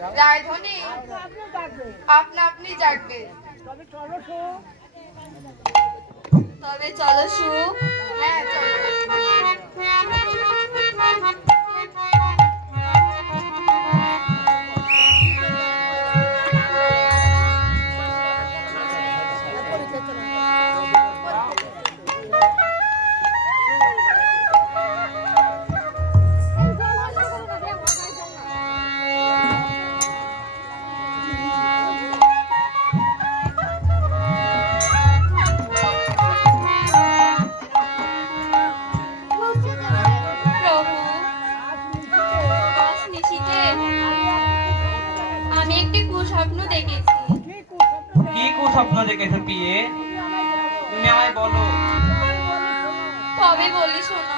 রায়ধনী আপনা আপনি জাগবে। তবে চলো শু। হ্যাঁ চলো। স্বপ্ন দেখেছো পিয়ে? তুমি আমায় বলো। তবে বলি শোনো।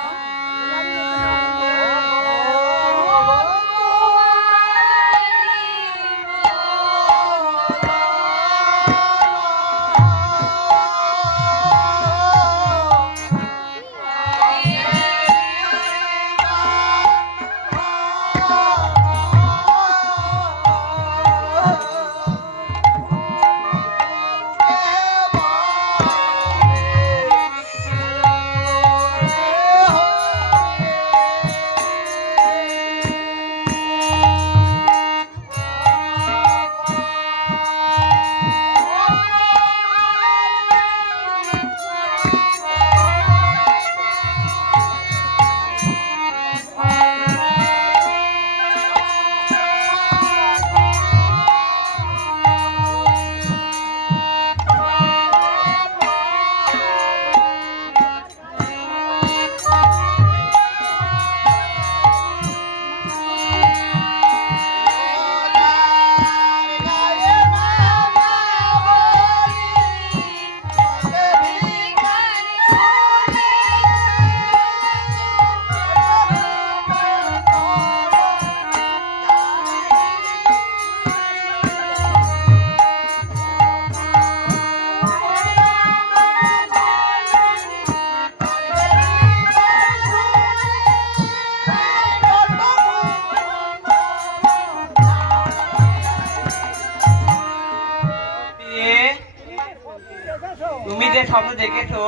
তুমি যে স্বপ্ন দেখেছো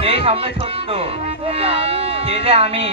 সেই স্বপ্ন সত্য, সে যে আমি।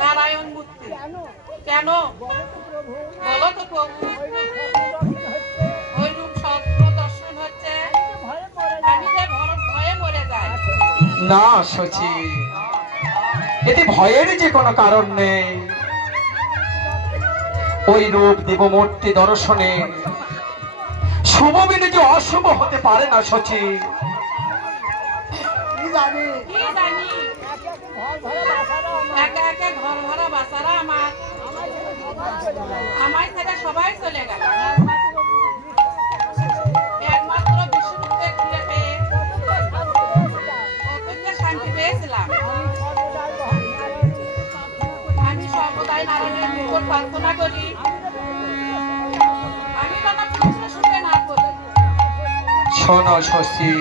নারায়ণ মূর্তি। কেন বলো তো প্রভু? ওই রূপ স্বপ্ন দর্শন হচ্ছে, আমি যে ভয়ে মরে যাই। না শচী, এতে ভয়ের যে কোনো কারণ নেই। ওই রূপ দেবমূর্তি দর্শনে শুভ মিলে যে অশুভ হতে পারে না শচী। কি জানি একা একা ঘর ভরা বাসারা আমার থেকে সবাই চলে গেল, একমাত্র বিষ্ণুকে ঘিরে পেয়ে অত্যন্ত শান্তি পেয়েছিলাম। আমি সর্বদাই নারায়ণের নিকট প্রার্থনা করি, আমি যেন কৃষ্ণ সুখে না বলি। শোনো শশী,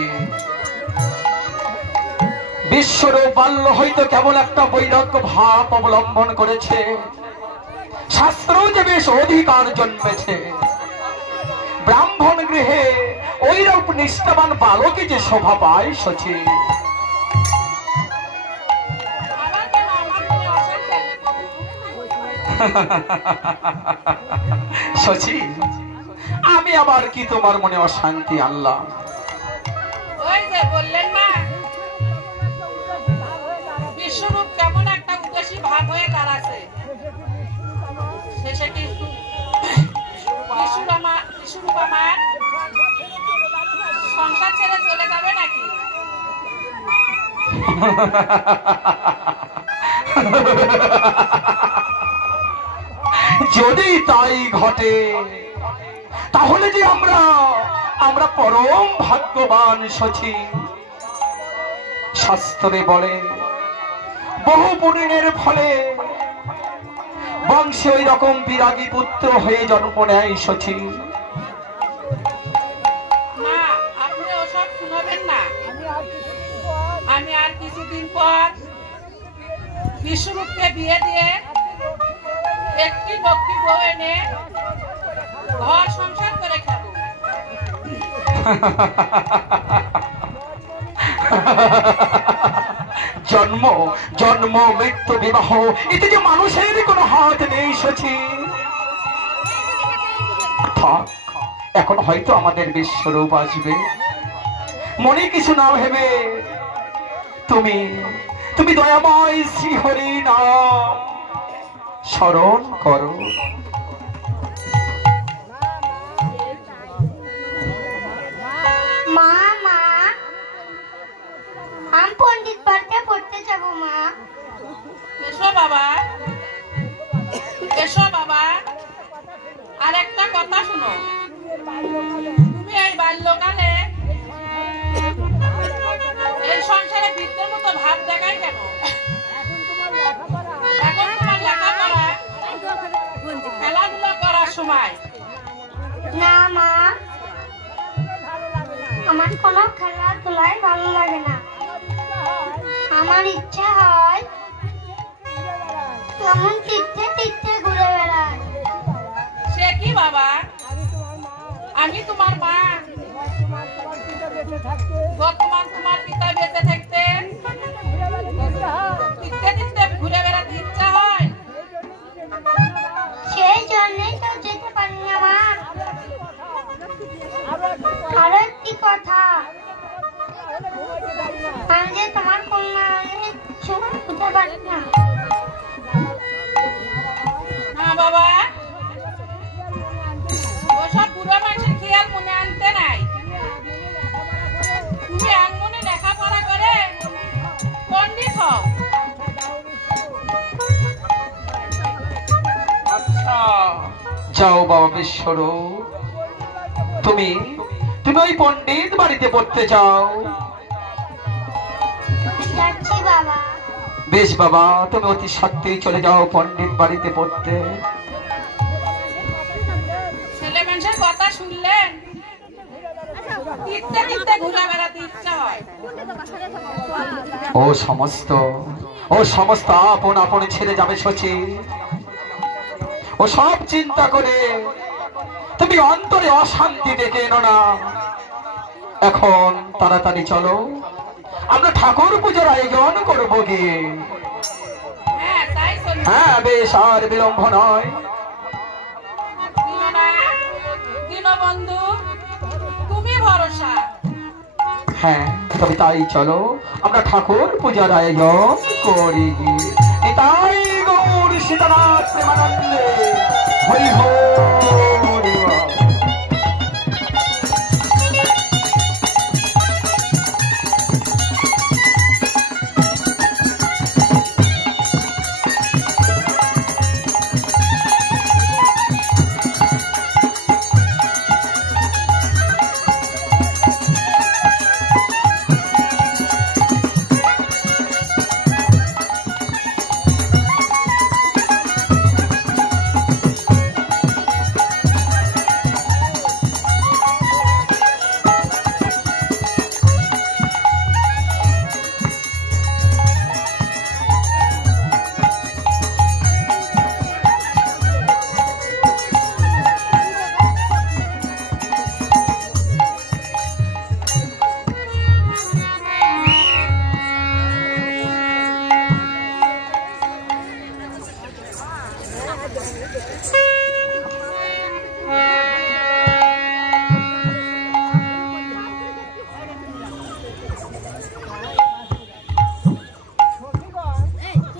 বিশ্বরূপ বাল্য হইতো কেবল একটা বৈরাগ্য ভাব অবলম্বন করেছে, শাস্ত্র যে বেশ অধিকার জন্মেছে। ব্রাহ্মণ গৃহে ওইরূপ নিষ্ঠাবান বালকে যে শোভা পায় শচী। আবার কেন আমার মনে অশান্তি লাগে প্রভু? শচী, আমি আবার কি তোমার মনে অশান্তি আনলাম? ওই যে বললেন না বিশ্বরূপ কেমন একটা উদাসী ভাব হয়ে দাঁড়াচ্ছে, শেষে কি বিশ্বরূপ আমার সংসার ছেড়ে চলে যাবে নাকি? যদি তাই ঘটে তাহলে যে আমরা পরম ভাগ্যবান শচী। শাস্ত্রে বলে বহু পুণ্যের ফলে বংশে ওই রকম বিরাগী পুত্র হয়ে জন্ম নেয় শচী। না, আপনি ওসব শুনবেন না। আমি আর কিছুদিন পর বিশ্বরূপকে বিয়ে দিয়ে একটি লক্ষ্মী বউ এনে ঘর সংসার করে খাবো। জন্ম জন্ম মৃত্যু বিবাহ এতে যে মানুষের কোনো হাত নেই শচী। এখন হয়তো আমাদের বিশ্বরূপ আসবে, মনে কিছু না ভেবে তুমি দয়াময় শ্রীহরি নাম স্মরণ করো। মা মা আমি পণ্ডিত পাঠে পড়তে যাব মা। এসো বাবা, এসো বাবা। আর একটা কথা শুনো, তুমি এই বাল্যকালে এই সংসারে বৃদ্ধের মতো ভাব দেখাই কেন? এখন তোমার লেখাপড়া খেলাধুলা করার সময়। না মা, আমার কোনো খেলাধুলাই ভালো লাগে না। আমার ইচ্ছা হয় কেমন তীর্থে তীর্থে ঘুরে বেড়াই। সে কি বাবা, আমি তোমার মা। বর্তমান তোমার পিতা বেঁচে থাকতে তীর্থে তীর্থে ঘুরে বেড়াতে ইচ্ছা হয়, সেই জন্যই তো যেতে পারি না মা। আরো একটি কথা, আমি যে তোমার কন্যা হতে পারি না। না বাবা, ওসব বুড়ো মানুষের খেয়াল মনে আনতে নাই। তুমি আঙ্গনে লেখাপড়া করে পণ্ডিত হও। যাও বাবা বিশ্বরূপ, তুমি ওই পণ্ডিত বাড়িতে পড়তে যাও। যাচ্ছি বাবা। বেশ বাবা, তুমি অতি সত্যি চলে যাও পণ্ডিত বাড়িতে পড়তে। ছেলে মানুষের কথা শুনলেন, তীর্থে তীর্থে ঘুরে বেড়াতে ইচ্ছা হয়। ও সমস্ত আপন আপন ছেড়ে যাবে শচী। ও সব চিন্তা করে তুমি অন্তরে অশান্তি ডেকে এনো না। এখন তাড়াতাড়ি চলো, আমরা ঠাকুর পূজার আয়োজন করবো গিয়ে। হ্যাঁ বেশ আর বিলম্ব নয়। দীনবন্ধু তুমি ভরসা। হ্যাঁ তবে তাই চলো আমরা ঠাকুর পূজার আয়োজন করি। তাই গৌর সীতানাথ প্রেমানন্দে হরি হরি বল।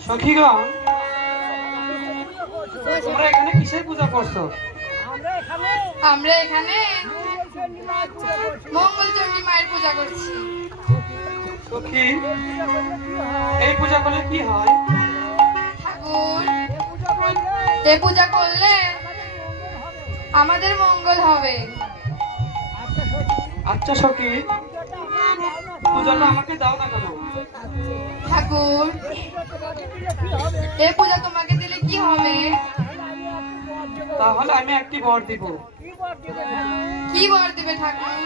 সখীগণ, তোমরা এখানে কিসের পূজা করছো? আমরা এখানে মঙ্গলচণ্ডী মায়ের পূজা করছি। সখী, এই পূজা করলে কি হয়? ঠাকুর, এই পূজা করলে আমাদের মঙ্গল হবে। আচ্ছা সখী, পূজাটা আমাকে দাও না কেন? ঠাকুর, এই পূজা তোমাকে দিলে কি হবে? তাহলে আমি একটি বর দিব। কি বর দিবে ঠাকুর?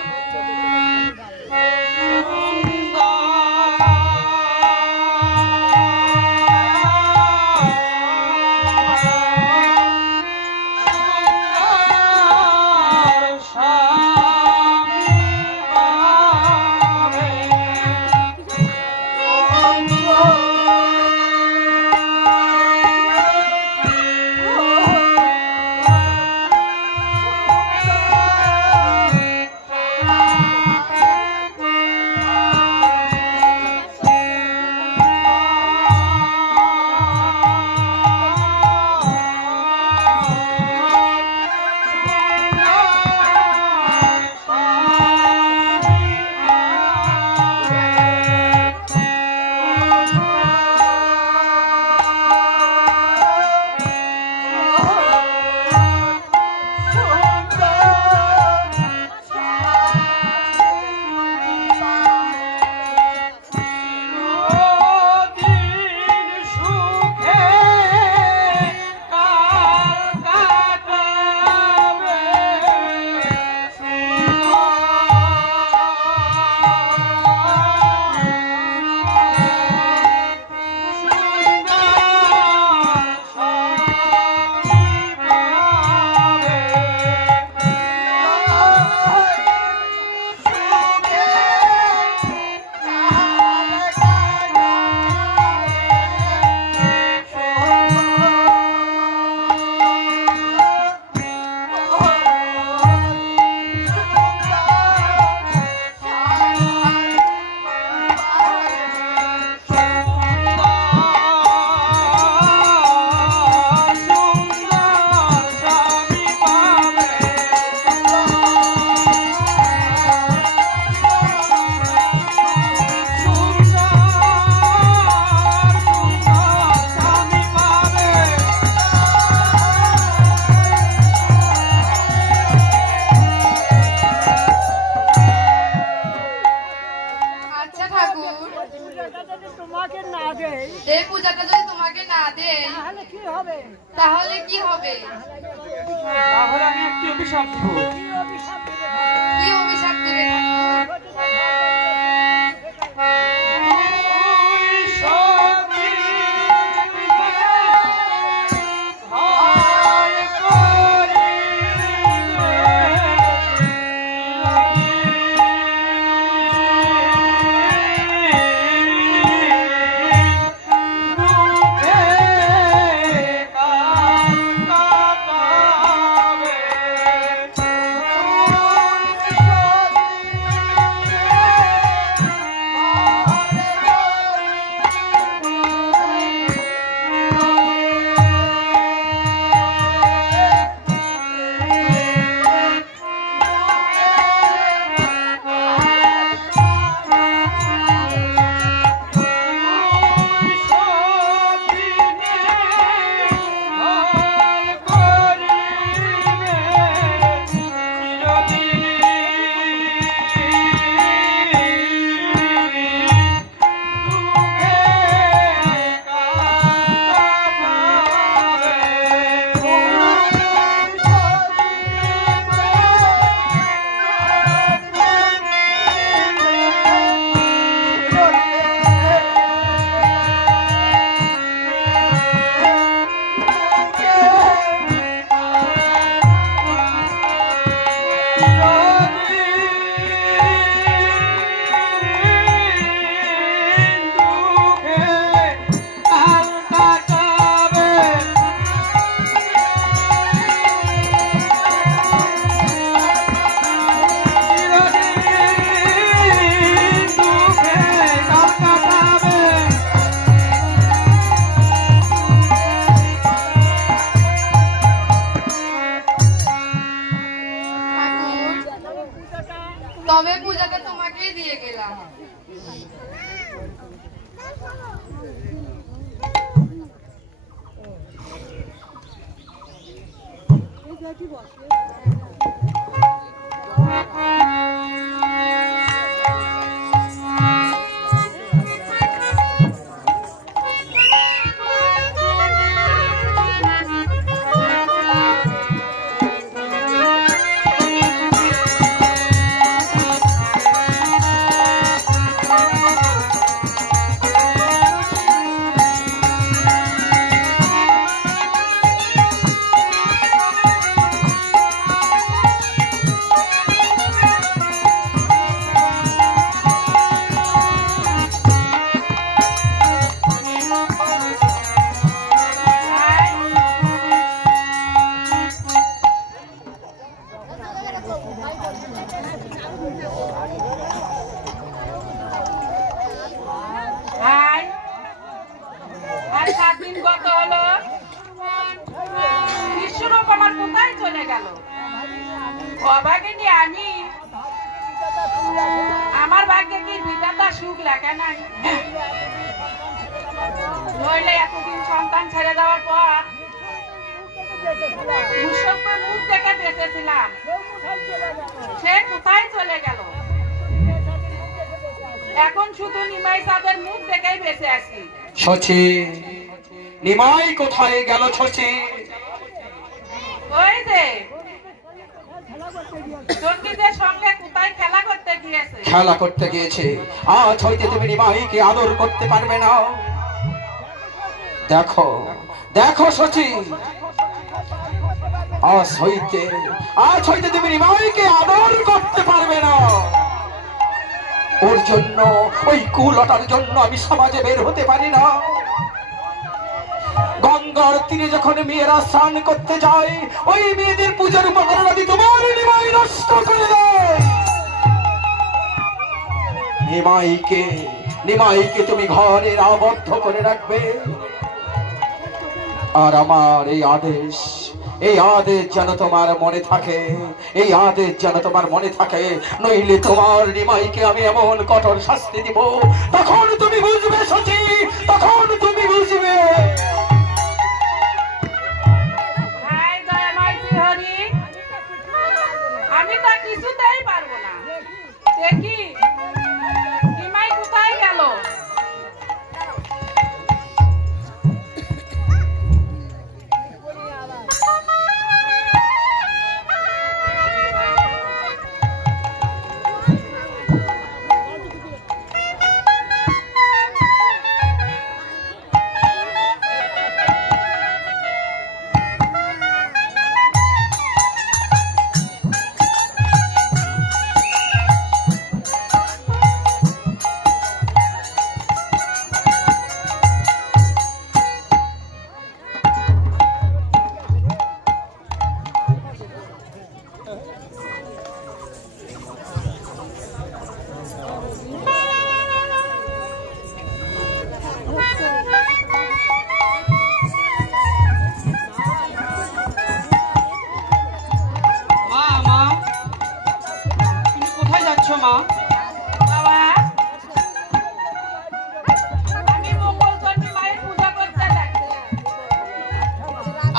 এই পূজাটা যদি তোমাকে না দেয় তাহলে কি হবে? তাহলে আমি একটি অভিশাপ দেব। কি অভিশাপ দেবে ঠাকুর? আমার ভাগ্যে কি বিধাতা সুখ লেখা নাই? নইলে এতদিন সন্তান ছেড়ে দেওয়ার পর মুখ দেখে বেঁচেছিলাম, সে কোথায় চলে গেল? এখন শুধু নিমাই সাদের মুখ দেখেই বেঁচে আছি। শচী, নিমাই কোথায় গেল? শচী ওই যে সঙ্গীদের সঙ্গে কোথায় খেলা করতে গিয়েছে। খেলা করতে গিয়েছে। আজ হইতে তুমি নিমাইকে আদর করতে পারবে না। দেখো দেখো শচী, আজ হইতে তুমি নিমাইকে আদর করতে পারবে না। ওর জন্য, ওই কুলটার জন্য আমি সমাজে বের হতে পারি না। গঙ্গার তীরে যখন মেয়েরা স্নান করতে যায়, ওই মেয়েদের পূজার উপকরণ আদি তোমার নিমাই নষ্ট করে দেয়। নিমাইকে তুমি ঘরে আবদ্ধ করে রাখবে। আর আমার এই আদেশ যেন তোমার মনে থাকে, এই আদেশ যেন তোমার মনে থাকে। নইলে তোমার নিমাইকে আমি এমন কঠোর শাস্তি দিব, তখন তুমি বুঝবে শচী, তখন তুমি বুঝবে। আমি তা কিছুতেই পারবো না। দেখি নিমাই কোথায় গেল।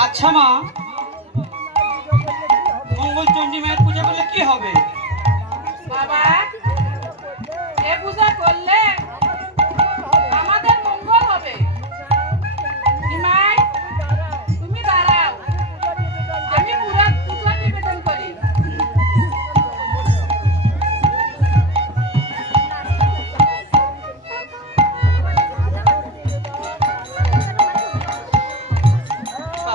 আচ্ছা মা, মঙ্গল চণ্ডী মায়ের পূজা করলে কি হবে? বাবা, এ পূজা করলে আমাদের মঙ্গল হবে। নিমাই, তুমি দাঁড়াও, আমি পুরা পূজা নিবেদন করি।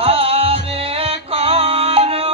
আরে করো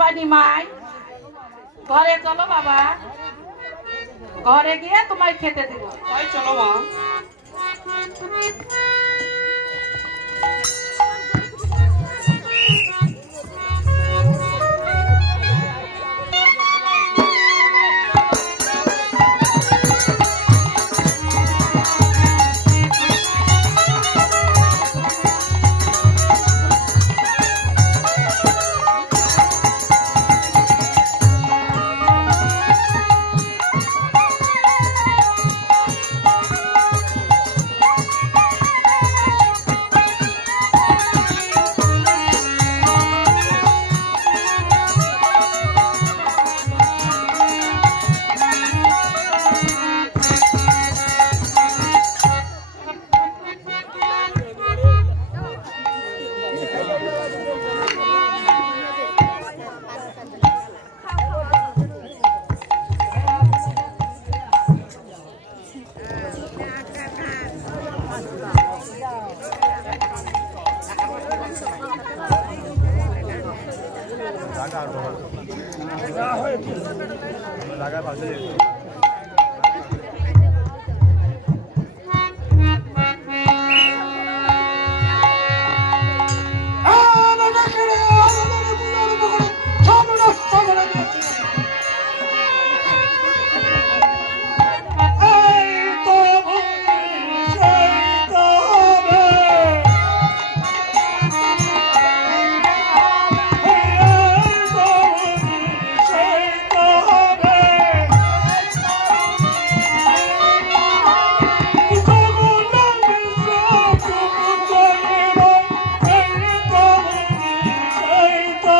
বাবা নিমাই, ঘরে চলো বাবা, ঘরে গিয়ে তোমায় খেতে দিব। তাই চলো মা। জায়গা পাশে